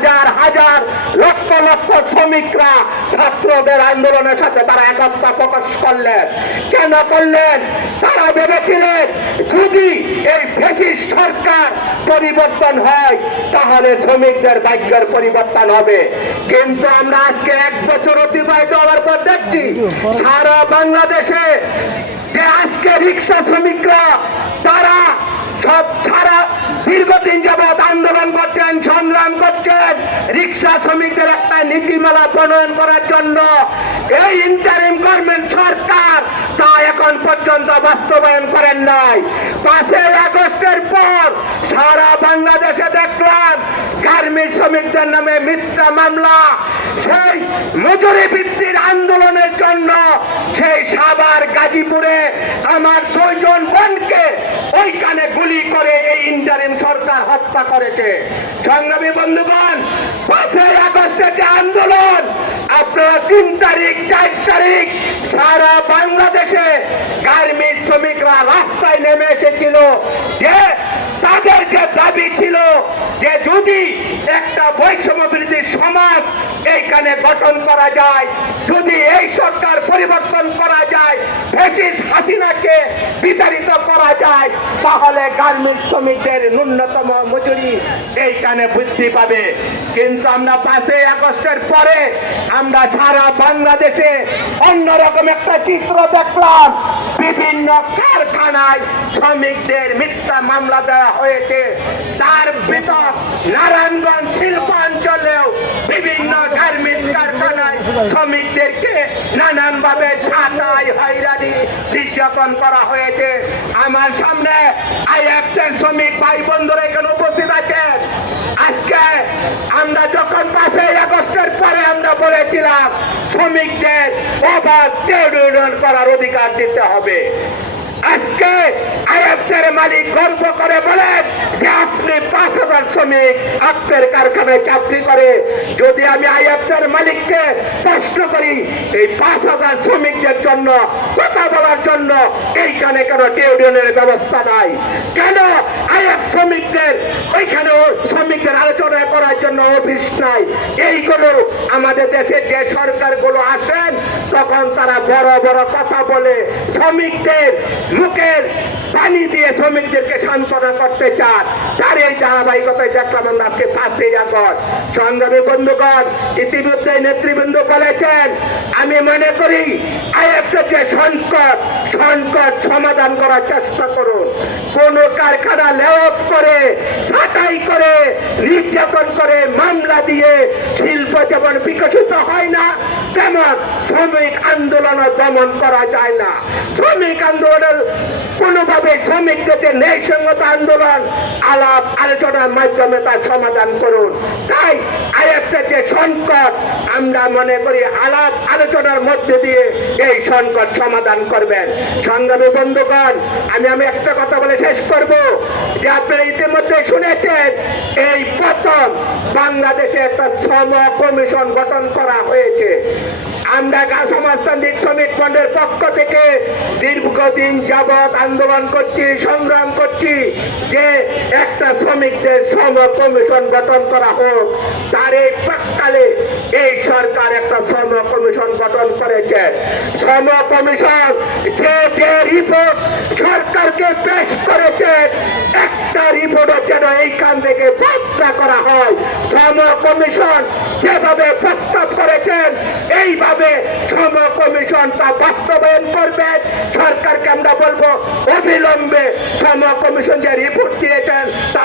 হাজার হাজার, লক্ষ লক্ষ শ্রমিকরা ছাত্রদের আন্দোলনের সাথে তারা একতা প্রকাশ করলেন। কেন করলেন? তারা ভেবেছিলেন, যদি এই ফেসিস্ট সরকার পরিবর্তন হয়, তাহলে শ্রমিকদের ভাগ্যের পরিবর্তন হবে। কিন্তু আমরা আজকে এক বছর অতিবাহিত হওয়ার পর দেখছি, সারা বাংলাদেশে যে আজকে রিক্সা শ্রমিকরা, তারা সব ছাড়া দীর্ঘদিন যাবৎ আন্দোলন করছেন, সংগ্রাম করছেন, রিক্সা শ্রমিকদের একটা নীতিমালা প্রণয়ন করার জন্য। এই ইন্টারিম গভর্নমেন্ট সরকার তা এখন পর্যন্ত বাস্তবায়ন করেন নাই। পর সারা বাংলাদেশে দেখলাম গার্মেন্ট শ্রমিকদের নামে মিথ্যা মামলা। সেই মজুরি ভিত্তির আন্দোলনের জন্য সেই সাবার গাজীপুরে আমার দুইজন বোনকে ওইখানে গুলি করে এই ইন্টারিম সরকার হত্যা করেছে। সংগ্রামী বন্ধুগণ, পাঁচই আগস্টের যে আন্দোলন, আপনারা তিন তারিখ, চার তারিখ সারা বাংলাদেশে গার্মেন্ট শ্রমিকরা রাস্তায় নেমে এসেছিল যে তাদের যে দাবি ছিল যে যদি একটা বৈষম্য বিরোধী সমাজ এইখানে গঠন করা যায়, যদি এই সরকার পরিবর্তন করা যায়, ফেসিস হাসিনাকে বিতাড়িত করা যায়, তাহলে গার্মেন্ট শ্রমিকদের ন্যূনতম মজুরি এইখানে বৃদ্ধি পাবে। কিন্তু আমরা পাঁচই আগস্টের পরে আমরা সারা বাংলাদেশে অন্যরকম একটা চিত্র দেখলাম। বিভিন্ন কারখানায় শ্রমিকদের মিথ্যা মামলা দেওয়া হয়েছে। তার ভিতর নারায়ণগঞ্জ শিল্পাঞ্চলেও বিভিন্ন গার্মেন্টস কারখানায় শ্রমিকদেরকে নানান ভাবে ছাতাই হয়রানি, নির্যাতন করা হয়েছে। আমার সামনে আইএফসেল শ্রমিক ভাই বন্ধুরা এখানে উপস্থিত আছেন। আজকে আমরা যখন পাঁচই আগস্টের বলেছিলাম শ্রমিকদের অবাধ ট্রেড ইউনিয়ন করার অধিকার দিতে হবে। আজকে আইএফসের মালিক গর্ব করে বলেন যে আপনি পাঁচ হাজার শ্রমিক আপনার কারখানায় চাকরি করে। যদি আমি আইএফসের মালিককে প্রশ্ন করি, এই পাঁচ হাজার শ্রমিকদের জন্য, কথা বলার জন্য এইখানে কেন টিউনিয়নের ব্যবস্থা নাই। কেন? শ্রমিকদের ওইখানে শ্রমিকদের আলোচনা করার জন্য অফিস নাই। এইগুলো আমাদের দেশে যে সরকারগুলো আসেন, তখন তারা বড় বড় কথা বলে শ্রমিকদের মুখের পানি দিয়ে শ্রমিকদেরকে সান্ত্বনা করতে চান। তার এই ধারাবাহিকতায় দেখলাম আমরা আজকে পাঁচই আগস্ট। সংগ্রামী বন্ধুগণ ইতিমধ্যে নেতৃবৃন্দ বলেছেন, আমি মনে করি আইএফএর যে সংকট সংকট সমাধান করার চেষ্টা করুন। কোন কারখানা লেওয়াপ করে, ছাটাই করে, নির্যাতন করে, মামলা দিয়ে শিল্প যেমন বিকশিত হয় না তেমন শ্রমিক আন্দোলন দমন করা যায় না। শ্রমিক আন্দোলনের কোনোভাবে শ্রমিকদের ন্যায়সঙ্গত আন্দোলন, আলাপ আলোচনার মাধ্যমে তার সমাধান করুন। সংকট। আমরা মনে করি আলাপ আলোচনার মধ্যে দিয়ে এই সংকট সমাধান করবেন। সংগ্রামী বন্ধুগণ, আমি আমি একটা কথা বলে শেষ করব। যে আপনারা ইতিমধ্যে শুনেছেন, এই প্রথম বাংলাদেশে একটা শ্রম কমিশন গঠন করা হয়েছে। আমরা সমাজতান্ত্রিক শ্রমিক ফ্রন্টের পক্ষ থেকে দীর্ঘদিন যাবৎ আন্দোলন করছি, সংগ্রাম করছি যে একটা শ্রমিকদের শ্রম কমিশন গঠন করা হোক, তার এই প্রাককালে এই সরকার একটা শ্রম কমিশন গঠন করেছে। শ্রম কমিশন যে যে রিপোর্ট সরকারকে পেশ করেছে, একটা রিপোর্ট যেন এইখান থেকে প্রত্যাখ্যান করা হয়। শ্রম কমিশন যেভাবে প্রস্তাব করেছেন, এইভাবে শ্রম কমিশন তা বাস্তবায়ন করবেন সরকারকে আমরা বলব, অবিলম্বে শ্রম কমিশন যে রিপোর্ট দিয়েছেন তা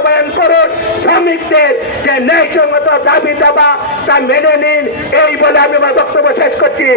বাস্তবায়ন করুন। শ্রমিকদের যে ন্যায়সঙ্গত দাবি দাবা তা মেনে নিন। এই বলে আমি আমার বক্তব্য শেষ করছি।